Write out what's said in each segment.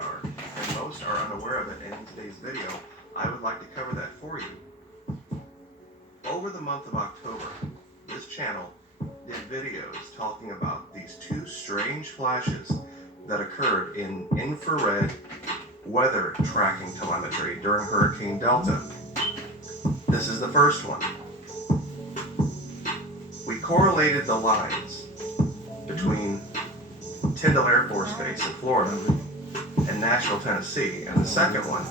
are, and most are unaware of it, and in today's video, I would like to cover that for you. Over the month of October, this channel did videos talking about these two strange flashes that occurred in infrared weather tracking telemetry during Hurricane Delta. This is the first one. We correlated the lines between Tyndall Air Force Base in Florida and Nashville, Tennessee, and the second one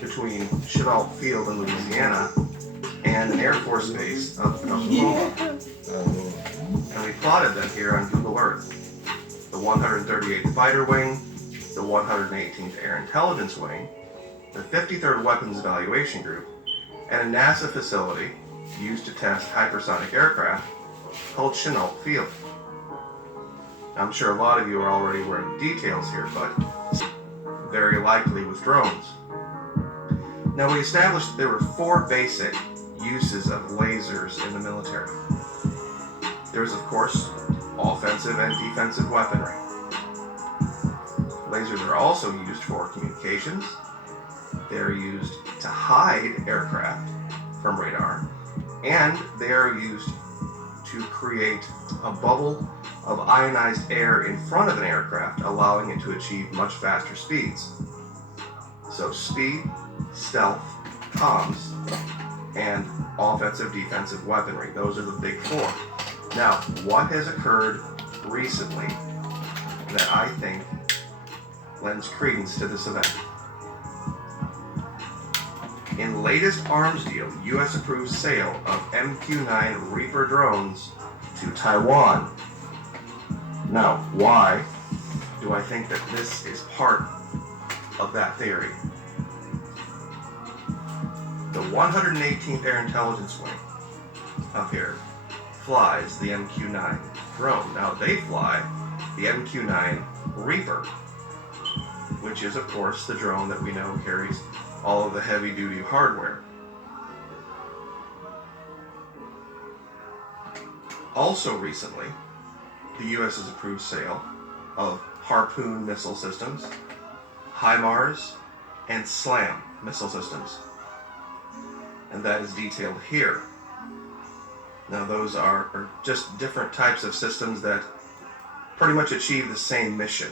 between Chennault Field in Louisiana and an Air Force Base up in Oklahoma. And we plotted them here on Google Earth. The 138th Fighter Wing, the 118th Air Intelligence Wing, the 53rd Weapons Evaluation Group, and a NASA facility used to test hypersonic aircraft called Chennault Field. I'm sure a lot of you are already aware of the details here, but very likely with drones. Now, we established there were four basic uses of lasers in the military. There's, of course, offensive and defensive weaponry. Lasers are also used for communications. They're used to hide aircraft from radar, and they are used to create a bubble of ionized air in front of an aircraft, allowing it to achieve much faster speeds. So speed, stealth, comms, and offensive defensive weaponry. Those are the big four. Now, what has occurred recently that I think lends credence to this event? In latest arms deal, U.S. approves sale of MQ-9 Reaper drones to Taiwan. Now, why do I think that this is part of that theory? The 118th Air Intelligence Wing up here flies the MQ-9 drone. Now, they fly the MQ-9 Reaper, which is, of course, the drone that we know carries all of the heavy-duty hardware. Also recently, the U.S. has approved sale of Harpoon missile systems, HIMARS, and SLAM missile systems. And that is detailed here. Now, those are just different types of systems that pretty much achieve the same mission.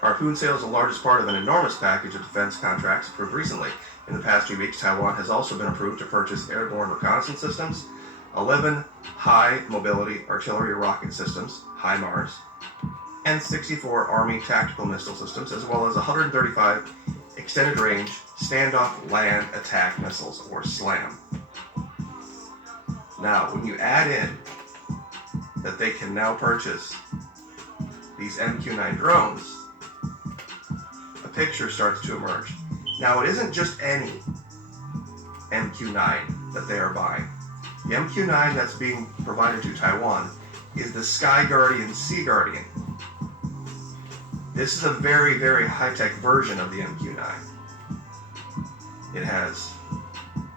Harpoon sale is the largest part of an enormous package of defense contracts approved recently. In the past few weeks, Taiwan has also been approved to purchase airborne reconnaissance systems, 11 high-mobility artillery rocket systems, HIMARS, and 64 Army tactical missile systems, as well as 135 extended-range standoff land attack missiles, or SLAM. Now, when you add in that they can now purchase these MQ-9 drones, a picture starts to emerge. Now, it isn't just any MQ-9 that they are buying. The MQ-9 that's being provided to Taiwan is the Sky Guardian Sea Guardian. This is a very, very high-tech version of the MQ-9. It has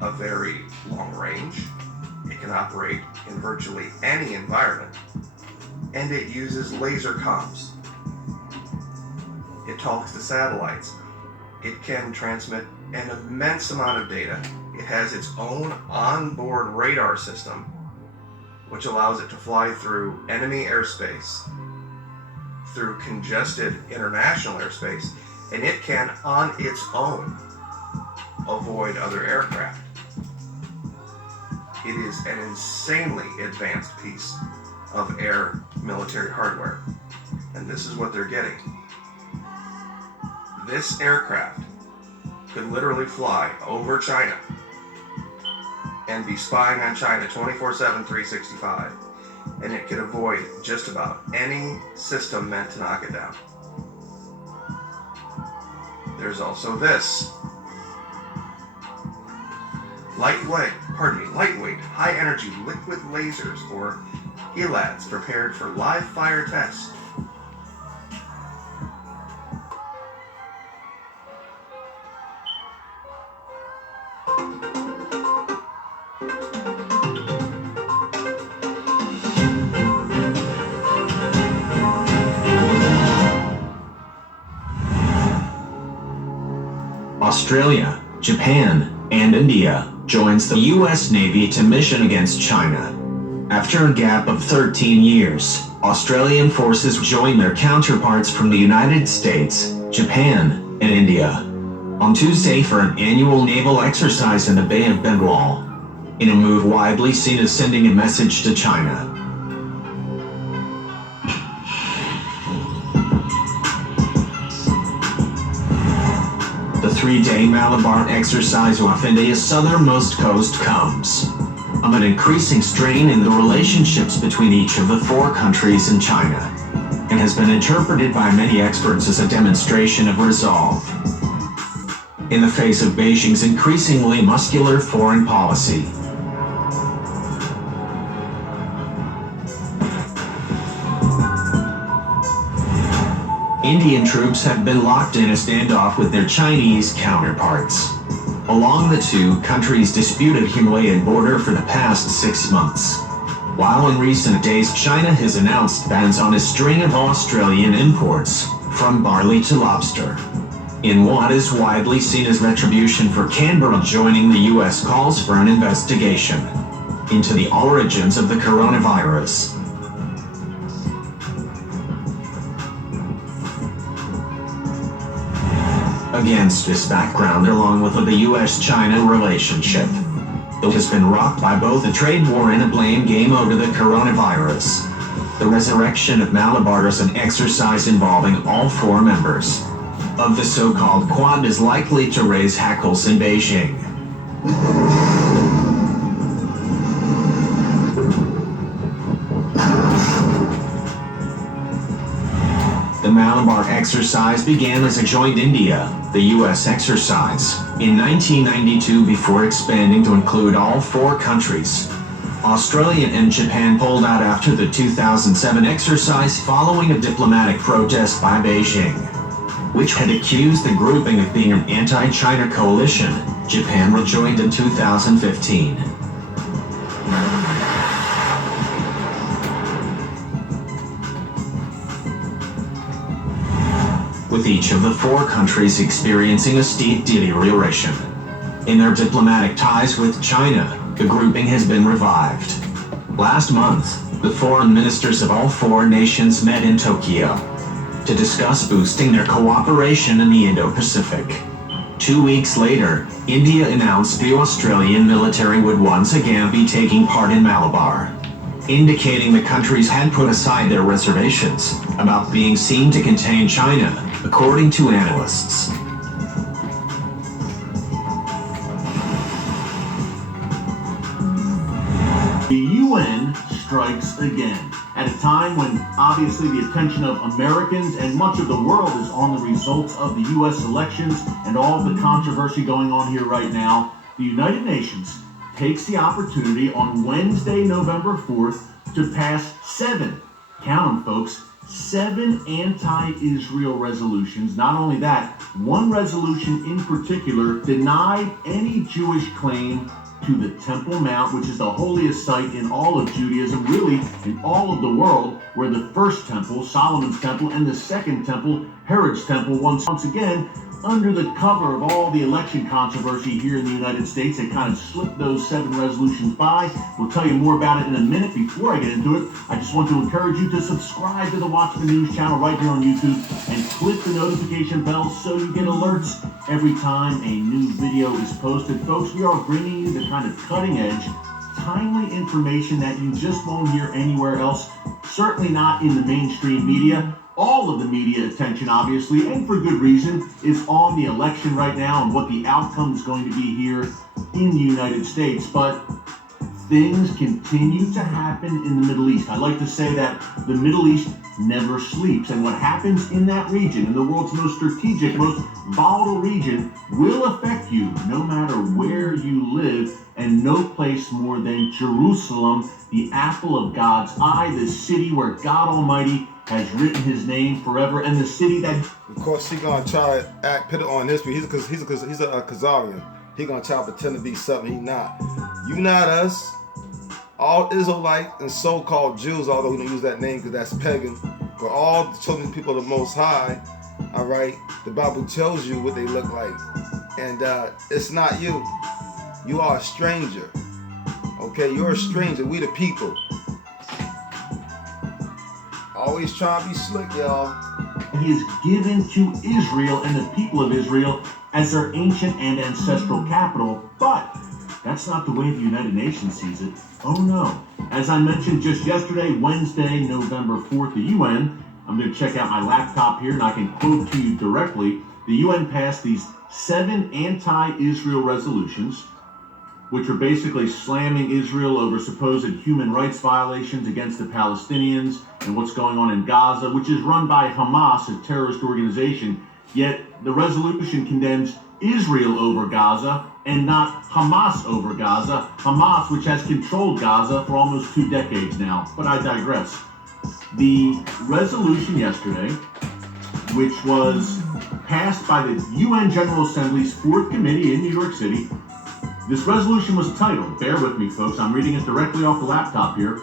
a very long range. It can operate in virtually any environment. And it uses laser comms. It talks to satellites. It can transmit an immense amount of data. It has its own onboard radar system, which allows it to fly through enemy airspace, through congested international airspace, and it can, on its own, avoid other aircraft. It is an insanely advanced piece of air military hardware, and this is what they're getting. This aircraft could literally fly over China and be spying on China 24/7, 365, and it could avoid just about any system meant to knock it down. There's also this. Lightweight, high-energy liquid lasers, or HELADs, prepared for live fire tests. Australia, Japan, and India, joins the U.S. Navy to mission against China. After a gap of 13 years, Australian forces join their counterparts from the United States, Japan, and India on Tuesday for an annual naval exercise in the Bay of Bengal, in a move widely seen as sending a message to China. The three-day Malabar exercise off India's southernmost coast comes amid increasing strain in the relationships between each of the four countries and China, and has been interpreted by many experts as a demonstration of resolve in the face of Beijing's increasingly muscular foreign policy. Indian troops have been locked in a standoff with their Chinese counterparts along the two countries' disputed Himalayan border for the past 6 months. While in recent days China has announced bans on a string of Australian imports, from barley to lobster, in what is widely seen as retribution for Canberra joining the US calls for an investigation into the origins of the coronavirus. Against this background, along with the US-China relationship, it has been rocked by both a trade war and a blame game over the coronavirus. The resurrection of Malabar as an exercise involving all four members of the so-called Quad is likely to raise hackles in Beijing. The Malabar exercise began as a joint India, the US exercise, in 1992 before expanding to include all four countries. Australia and Japan pulled out after the 2007 exercise following a diplomatic protest by Beijing, which had accused the grouping of being an anti-China coalition. Japan rejoined in 2015. With each of the four countries experiencing a steep deterioration in their diplomatic ties with China, the grouping has been revived. Last month, the foreign ministers of all four nations met in Tokyo to discuss boosting their cooperation in the Indo-Pacific. 2 weeks later, India announced the Australian military would once again be taking part in Malabar, indicating the countries had put aside their reservations about being seen to contain China, according to analysts. The UN strikes again at a time when obviously the attention of Americans and much of the world is on the results of the US elections and all of the controversy going on here right now. The United Nations takes the opportunity on Wednesday, November 4th, to pass 7, count 'em folks, 7 anti-Israel resolutions. Not only that, one resolution in particular denied any Jewish claim to the Temple Mount, which is the holiest site in all of Judaism, really in all of the world, where the first temple, Solomon's temple, and the second temple, Herod's temple, once again, under the cover of all the election controversy here in the United States, they kind of slipped those 7 resolutions by. We'll tell you more about it in a minute. Before I get into it, I just want to encourage you to subscribe to the Watchman News channel right here on YouTube and click the notification bell so you get alerts every time a new video is posted. Folks, we are bringing you the kind of cutting edge, timely information that you just won't hear anywhere else, certainly not in the mainstream media. All of the media attention, obviously, and for good reason, is on the election right now and what the outcome is going to be here in the United States. But things continue to happen in the Middle East. I like to say that the Middle East never sleeps. And what happens in that region, in the world's most strategic, most volatile region, will affect you no matter where you live. And no place more than Jerusalem, the apple of God's eye, the city where God Almighty has written his name forever, and the city that... Of course, she gonna try to put it on history. He's a Khazarian. He gonna try to pretend to be something he not. You not us. All Israelites and so-called Jews, although we don't use that name because that's pagan, but all the children of people of the Most High, all right, the Bible tells you what they look like. And it's not you. You are a stranger. Okay, you're a stranger. We the people. Always trying to be slick, y'all. He is given to Israel and the people of Israel as their ancient and ancestral capital, but that's not the way the United Nations sees it. Oh no. As I mentioned just yesterday, Wednesday, November 4th, the UN, I'm going to check out my laptop here and I can quote to you directly. The UN passed these 7 anti-Israel resolutions, which are basically slamming Israel over supposed human rights violations against the Palestinians and what's going on in Gaza, which is run by Hamas, a terrorist organization. Yet the resolution condemns Israel over Gaza and not Hamas over Gaza. Hamas, which has controlled Gaza for almost 2 decades now. But I digress. The resolution yesterday, which was passed by the UN General Assembly's 4th Committee in New York City, this resolution was titled, bear with me folks, I'm reading it directly off the laptop here,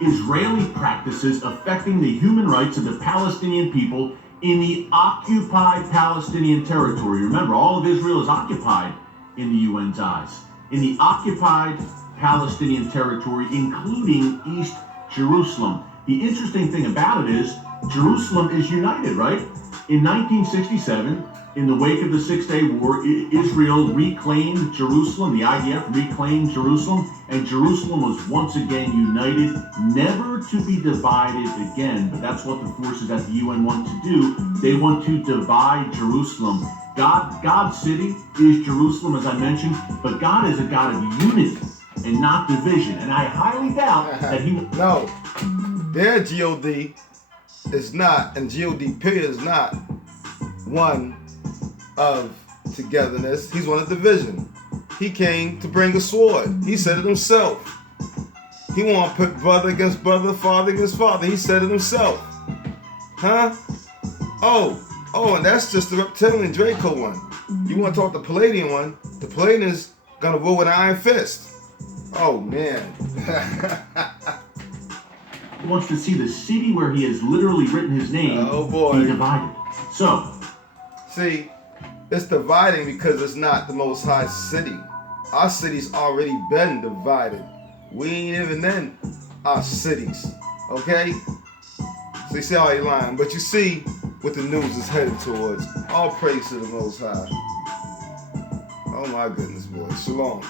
Israeli Practices Affecting the Human Rights of the Palestinian People in the Occupied Palestinian Territory. Remember, all of Israel is occupied in the UN's eyes. In the Occupied Palestinian Territory, including East Jerusalem. The interesting thing about it is, Jerusalem is united, right? In 1967, in the wake of the Six-Day War, Israel reclaimed Jerusalem, the IDF reclaimed Jerusalem, and Jerusalem was once again united, never to be divided again. But that's what the forces at the UN want to do. They want to divide Jerusalem. God's city is Jerusalem, as I mentioned, but God is a God of unity and not division. And I highly doubt that he... No, their God is not, and God period is not one of togetherness. He's one of division. He came to bring a sword. He said it himself. He want to put brother against brother, father against father. He said it himself. Huh? Oh, and that's just the reptilian Draco one. You want to talk the Palladian one? The Palladian is gonna rule with an iron fist. Oh man. He wants to see the city where he has literally written his name be divided. So, see, it's dividing because it's not the Most High city. Our city's already been divided. We ain't even in our cities, okay? So you see how he lying, but you see what the news is headed towards. All praise to the Most High. Oh my goodness, boy. Shalom.